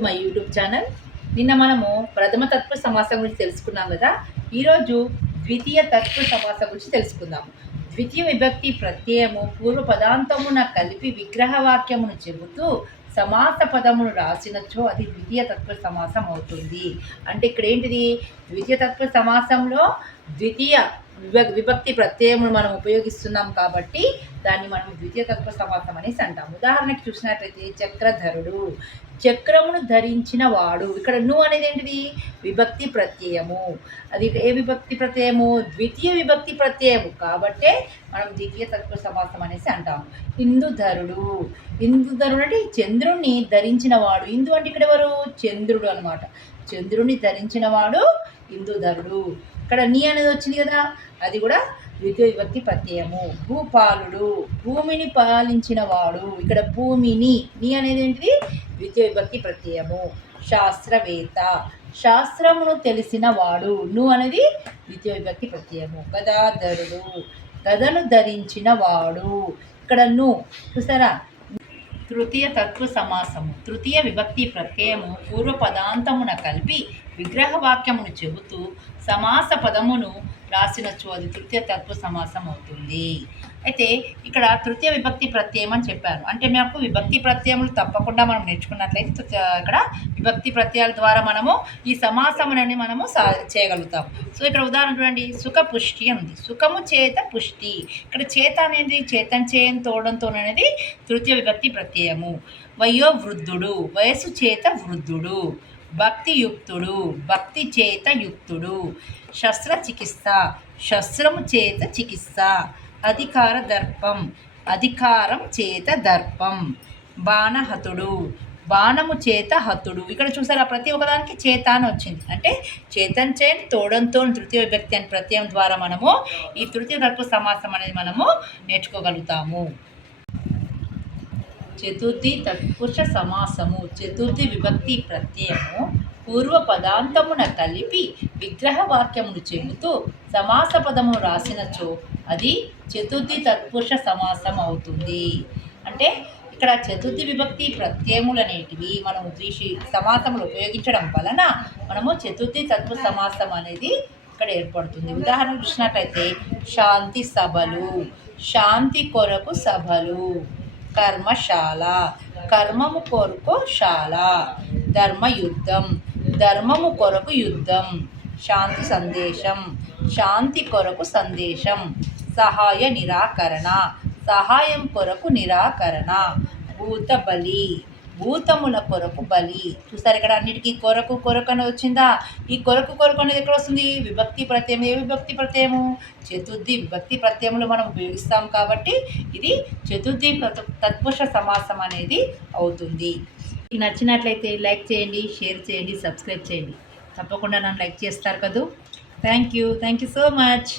My YouTube channel. నిన్న మనము ప్రథమ తత్వ సమాసం గురించి తెలుసుకున్నాం కదా. ఈరోజు ద్వితీయ తత్వ సమాసం గురించి తెలుసుకుందాము. ద్వితీయ విభక్తి ప్రత్యయము పూర్వ పదాంతమున కలిపి విగ్రహవాక్యమును చెబుతూ సమాస పదమును రాసినచో అది ద్వితీయ తత్వ సమాసం అవుతుంది. అంటే ఇక్కడ ఏంటిది, ద్వితీయ తత్వ సమాసంలో ద్వితీయ విభక్తి ప్రత్యయమును మనం ఉపయోగిస్తున్నాం కాబట్టి దాన్ని మనం ద్వితీయ తత్వ సమాసం అనేసి అంటాం. ఉదాహరణకి చూసినట్లయితే చక్రధరుడు, చక్రమును ధరించిన వాడు. ఇక్కడ ను అనేది ఏంటిది, విభక్తి ప్రత్యయము. అది ఏ విభక్తి ప్రత్యయము, ద్వితీయ విభక్తి ప్రత్యయము కాబట్టే మనం ద్వితీయ తత్వ సమాసం అనేసి అంటాము. ఇందుధరుడు, ఇందుధరుడు అంటే చంద్రుణ్ణి ధరించిన వాడు. ఇందు అంటే ఇక్కడ ఎవరు, చంద్రుడు అనమాట. చంద్రుని ధరించిన వాడు ఇందుధరుడు. ఇక్కడ నీ అనేది వచ్చింది కదా, అది కూడా ద్వితీయ విభక్తి ప్రత్యయము. భూపాలుడు, భూమిని పాలించిన వాడు. ఇక్కడ భూమిని, నీ అనేది ఏంటిది, ద్వితీయ విభక్తి ప్రత్యయము. శాస్త్రవేత్త, శాస్త్రమును తెలిసిన వాడు. ను అనేది ద్వితీయ విభక్తి ప్రత్యయము. గదాధరుడు, గదను ధరించిన వాడు. ఇక్కడ ను చూసారా, తృతీయ తత్వ సమాసము. తృతీయ విభక్తి ప్రత్యయము పూర్వ పదాంతమున కలిపి విగ్రహవాక్యమును చెబుతూ సమాస పదమును రాసినచో అది తృతీయ తత్వ సమాసం అవుతుంది. అయితే ఇక్కడ తృతీయ విభక్తి ప్రత్యయం అని చెప్పాను. అంటే మనకు విభక్తి ప్రత్యయములు తప్పకుండా మనం నేర్చుకున్నట్లయితే ఇక్కడ విభక్తి ప్రత్యయాల ద్వారా మనము ఈ సమాసములని మనము చేయగలుగుతాం. సో ఇక్కడ ఉదాహరణ చూడండి, సుఖ పుష్టి ఉంది. సుఖము చేత పుష్టి. ఇక్కడ చేత అనేది చేతం చేయని తోడంతో అనేది తృతీయ విభక్తి ప్రత్యయము. వయో వృద్ధుడు, వయసు చేత వృద్ధుడు. భక్తియుక్తుడు, భక్తి చేత యుక్తుడు. శస్త్రచికిత్స, శస్త్రము చేత చికిత్స. అధికార దర్పం, అధికారం చేత దర్పం. బాణహతుడు, బాణము చేత హతుడు. ఇక్కడ చూసారా, ప్రతి ఒక్కదానికి చేత అని వచ్చింది. అంటే చేతన్ చేయని తోడంతో తృతీయ విభక్తి అని ప్రత్యయం ద్వారా మనము ఈ తృతీయ తత్వ సమాసం అనేది మనము నేర్చుకోగలుగుతాము. చతుర్థి తత్పురుష సమాసము. చతుర్థి విభక్తి ప్రత్యయము పూర్వ పదాంతమున కలిపి విగ్రహవాక్యమును చెబుతూ సమాస పదమును రాసినచో అది చతుర్థి తత్పురుష సమాసం అవుతుంది. అంటే ఇక్కడ చతుర్థి విభక్తి ప్రత్యయములు అనేటివి మనం సమాసములు ఉపయోగించడం వలన మనము చతుర్థి తత్వ సమాసం అనేది ఇక్కడ ఏర్పడుతుంది. ఉదాహరణ చూసినట్లయితే శాంతి సభలు, శాంతి కొరకు సభలు. కర్మశాల, కర్మము కొరకు శాల. ధర్మయుద్ధం, ధర్మము కొరకు యుద్ధం. శాంతి సందేశం, శాంతి కొరకు సందేశం. సహాయ నిరాకరణ, సహాయం కొరకు నిరాకరణ. భూత బలి, భూతముల కొరకు బలి. చూసారు ఇక్కడ అన్నిటికీ కొరకు కొరకు అని వచ్చిందా. ఈ కొరకు కొరకు అనేది ఎక్కడ వస్తుంది, విభక్తి ప్రత్యయం. ఏ విభక్తి ప్రత్యయము, చతుర్థి విభక్తి ప్రత్యయములు మనం ఉపయోగిస్తాం కాబట్టి ఇది చతుర్థి తత్పురుష సమాసం అనేది అవుతుంది. నచ్చినట్లయితే లైక్ చేయండి, షేర్ చేయండి, సబ్స్క్రైబ్ చేయండి. తప్పకుండా నన్ను లైక్ చేస్తారు కదూ. Thank you so much.